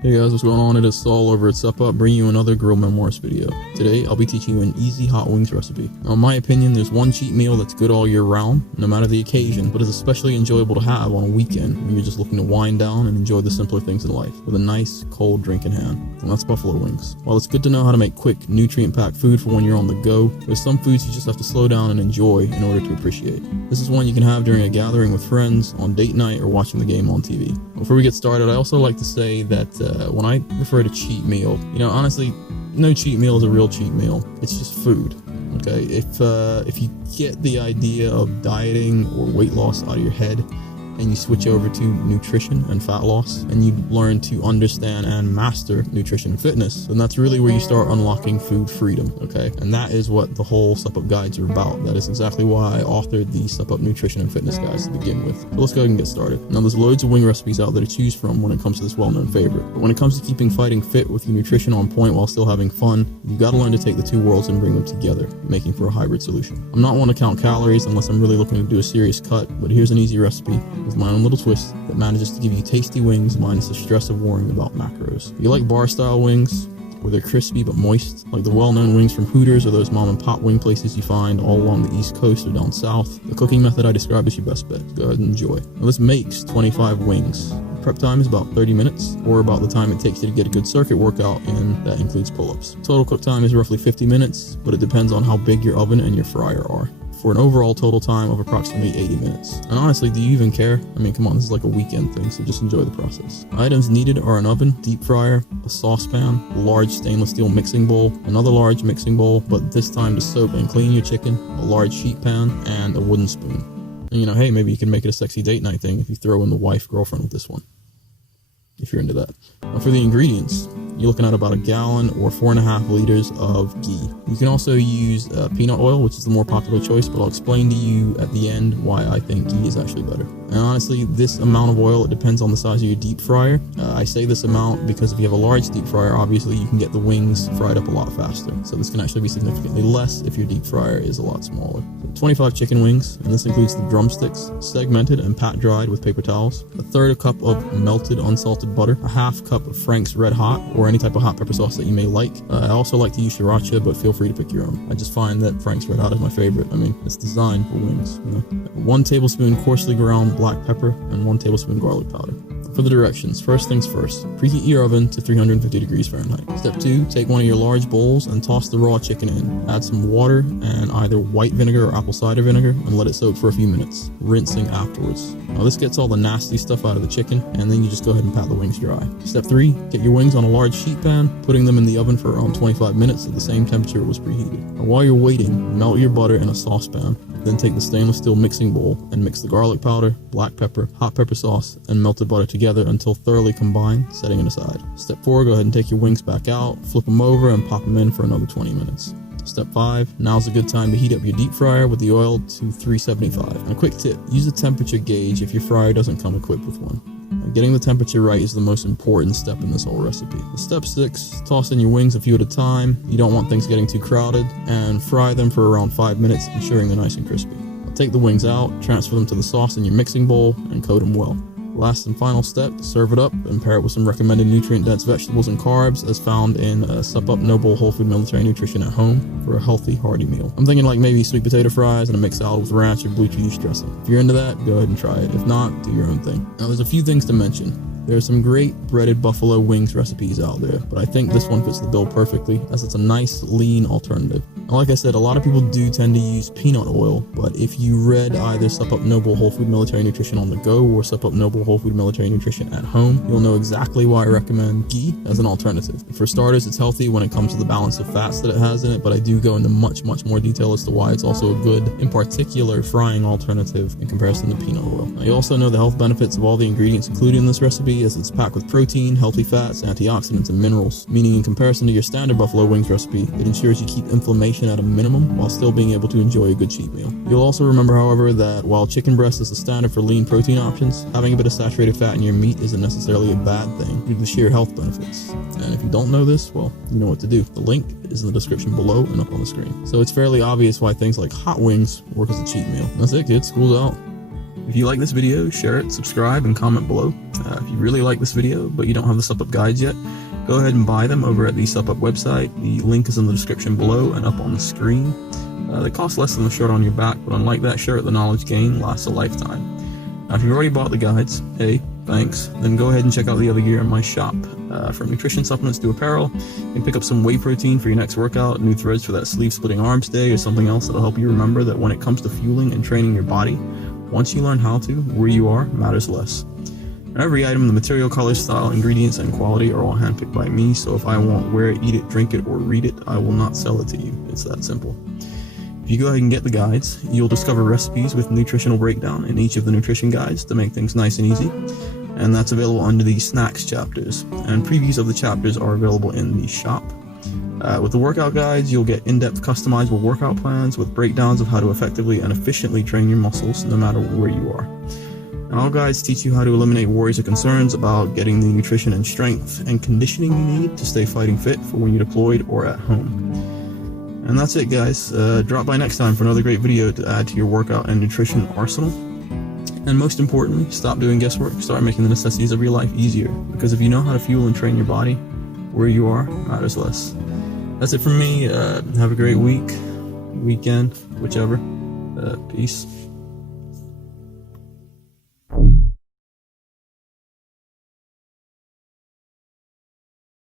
Hey guys, what's going on? It is Saul over at SUPP, bringing you another Grill Memoirs video. Today, I'll be teaching you an easy hot wings recipe. Now, in my opinion, there's one cheat meal that's good all year round, no matter the occasion, but is especially enjoyable to have on a weekend when you're just looking to wind down and enjoy the simpler things in life, with a nice, cold drink in hand. And that's buffalo wings. While it's good to know how to make quick, nutrient-packed food for when you're on the go, there's some foods you just have to slow down and enjoy in order to appreciate. This is one you can have during a gathering with friends, on date night, or watching the game on TV. Before we get started, I also like to say that when I refer to cheat meal, honestly, no cheat meal is a real cheat meal. It's just food. Okay, if you get the idea of dieting or weight loss out of your head, and you switch over to nutrition and fat loss, and you learn to understand and master nutrition and fitness, then that's really where you start unlocking food freedom, okay? And that is what the whole SUPP guides are about. That is exactly why I authored the SUPP nutrition and fitness guides to begin with. So let's go ahead and get started. Now, there's loads of wing recipes out there to choose from when it comes to this well-known favorite. But when it comes to keeping fighting fit with your nutrition on point while still having fun, you've got to learn to take the two worlds and bring them together, making for a hybrid solution. I'm not one to count calories unless I'm really looking to do a serious cut, but here's an easy recipe with my own little twist that manages to give you tasty wings minus the stress of worrying about macros. If you like bar style wings, where they're crispy but moist, like the well-known wings from Hooters or those mom and pop wing places you find all along the East Coast or down south, the cooking method I described is your best bet. Go ahead and enjoy. Now, this makes 25 wings. Prep time is about 30 minutes, or about the time it takes you to get a good circuit workout in. That includes pull-ups. Total cook time is roughly 50 minutes, but it depends on how big your oven and your fryer are, for an overall total time of approximately 80 minutes. And honestly, do you even care? I mean, come on, this is like a weekend thing, so just enjoy the process. Items needed are an oven, deep fryer, a saucepan, a large stainless steel mixing bowl, another large mixing bowl, but this time to soak and clean your chicken, a large sheet pan, and a wooden spoon. And hey, maybe you can make it a sexy date night thing if you throw in the wife, girlfriend with this one, if you're into that. Now, for the ingredients, you're looking at about a gallon or 4.5 liters of ghee. You can also use peanut oil, which is the more popular choice, but I'll explain to you at the end why I think ghee is actually better. And honestly, this amount of oil, it depends on the size of your deep fryer. I say this amount because if you have a large deep fryer, obviously you can get the wings fried up a lot faster. So this can actually be significantly less if your deep fryer is a lot smaller. So 25 chicken wings, and this includes the drumsticks, segmented and pat dried with paper towels, a third a cup of melted unsalted butter, a half cup of Frank's Red Hot, or any type of hot pepper sauce that you may like. I also like to use sriracha, but feel free to pick your own. I just find that Frank's Red Hot is my favorite. I mean, it's designed for wings, 1 tablespoon coarsely ground black pepper, and 1 tablespoon garlic powder. For the directions, first things first, preheat your oven to 350 degrees Fahrenheit. Step 2, take one of your large bowls and toss the raw chicken in. Add some water and either white vinegar or apple cider vinegar and let it soak for a few minutes, rinsing afterwards. Now, this gets all the nasty stuff out of the chicken, and then you just go ahead and pat the wings dry. Step 3, get your wings on a large sheet pan, putting them in the oven for around 25 minutes at the same temperature it was preheated. Now, while you're waiting, melt your butter in a saucepan. Then take the stainless steel mixing bowl and mix the garlic powder, black pepper, hot pepper sauce, and melted butter together until thoroughly combined, setting it aside. Step 4, go ahead and take your wings back out, flip them over, and pop them in for another 20 minutes. Step 5, now's a good time to heat up your deep fryer with the oil to 375. And a quick tip, use a temperature gauge if your fryer doesn't come equipped with one. Getting the temperature right is the most important step in this whole recipe. Step 6, toss in your wings a few at a time. You don't want things getting too crowded, and fry them for around 5 minutes, ensuring they're nice and crispy. Take the wings out, transfer them to the sauce in your mixing bowl, and coat them well. Last and final step, serve it up and pair it with some recommended nutrient-dense vegetables and carbs as found in SUPP Noble Whole Food Military Nutrition at home for a healthy, hearty meal. I'm thinking like maybe sweet potato fries and a mixed salad with ranch or blue cheese dressing. If you're into that, go ahead and try it. If not, do your own thing. Now, there's a few things to mention. There are some great breaded buffalo wings recipes out there, but I think this one fits the bill perfectly as it's a nice, lean alternative. And like I said, a lot of people do tend to use peanut oil, but if you read either SUPP Noble Whole Food Military Nutrition on the go or SUPP Noble Whole Food Military Nutrition at home, you'll know exactly why I recommend ghee as an alternative. For starters, it's healthy when it comes to the balance of fats that it has in it, but I do go into much more detail as to why it's also a good, in particular, frying alternative in comparison to peanut oil. Now, you also know the health benefits of all the ingredients included in this recipe, as it's packed with protein, healthy fats, antioxidants, and minerals, meaning in comparison to your standard buffalo wings recipe, it ensures you keep inflammation at a minimum while still being able to enjoy a good cheat meal. You'll also remember, however, that while chicken breast is the standard for lean protein options, having a bit of saturated fat in your meat isn't necessarily a bad thing due to the sheer health benefits. And if you don't know this, well, you know what to do. The link is in the description below and up on the screen. So it's fairly obvious why things like hot wings work as a cheat meal. That's it, kids. School's out. If you like this video, share it, subscribe, and comment below. If you really like this video, but you don't have the SUPP guides yet, go ahead and buy them over at the SUPP website. The link is in the description below and up on the screen. They cost less than the shirt on your back, but unlike that shirt, the knowledge gained lasts a lifetime. Now, if you've already bought the guides, hey, thanks, then go ahead and check out the other gear in my shop. From nutrition supplements to apparel, you can pick up some whey protein for your next workout, new threads for that sleeve-splitting arms day, or something else that'll help you remember that when it comes to fueling and training your body, once you learn how to, where you are matters less. Every item, the material, color, style, ingredients, and quality are all handpicked by me, so if I won't wear it, eat it, drink it, or read it, I will not sell it to you. It's that simple. If you go ahead and get the guides, you'll discover recipes with nutritional breakdown in each of the nutrition guides to make things nice and easy, and that's available under the snacks chapters, and previews of the chapters are available in the shop. With the workout guides, you'll get in-depth customizable workout plans with breakdowns of how to effectively and efficiently train your muscles no matter where you are. And all guides teach you how to eliminate worries or concerns about getting the nutrition and strength and conditioning you need to stay fighting fit for when you're deployed or at home. And that's it, guys. Drop by next time for another great video to add to your workout and nutrition arsenal. And most importantly, stop doing guesswork. Start making the necessities of your life easier. Because if you know how to fuel and train your body, where you are matters less. That's it from me. Have a great week, weekend, whichever. Peace.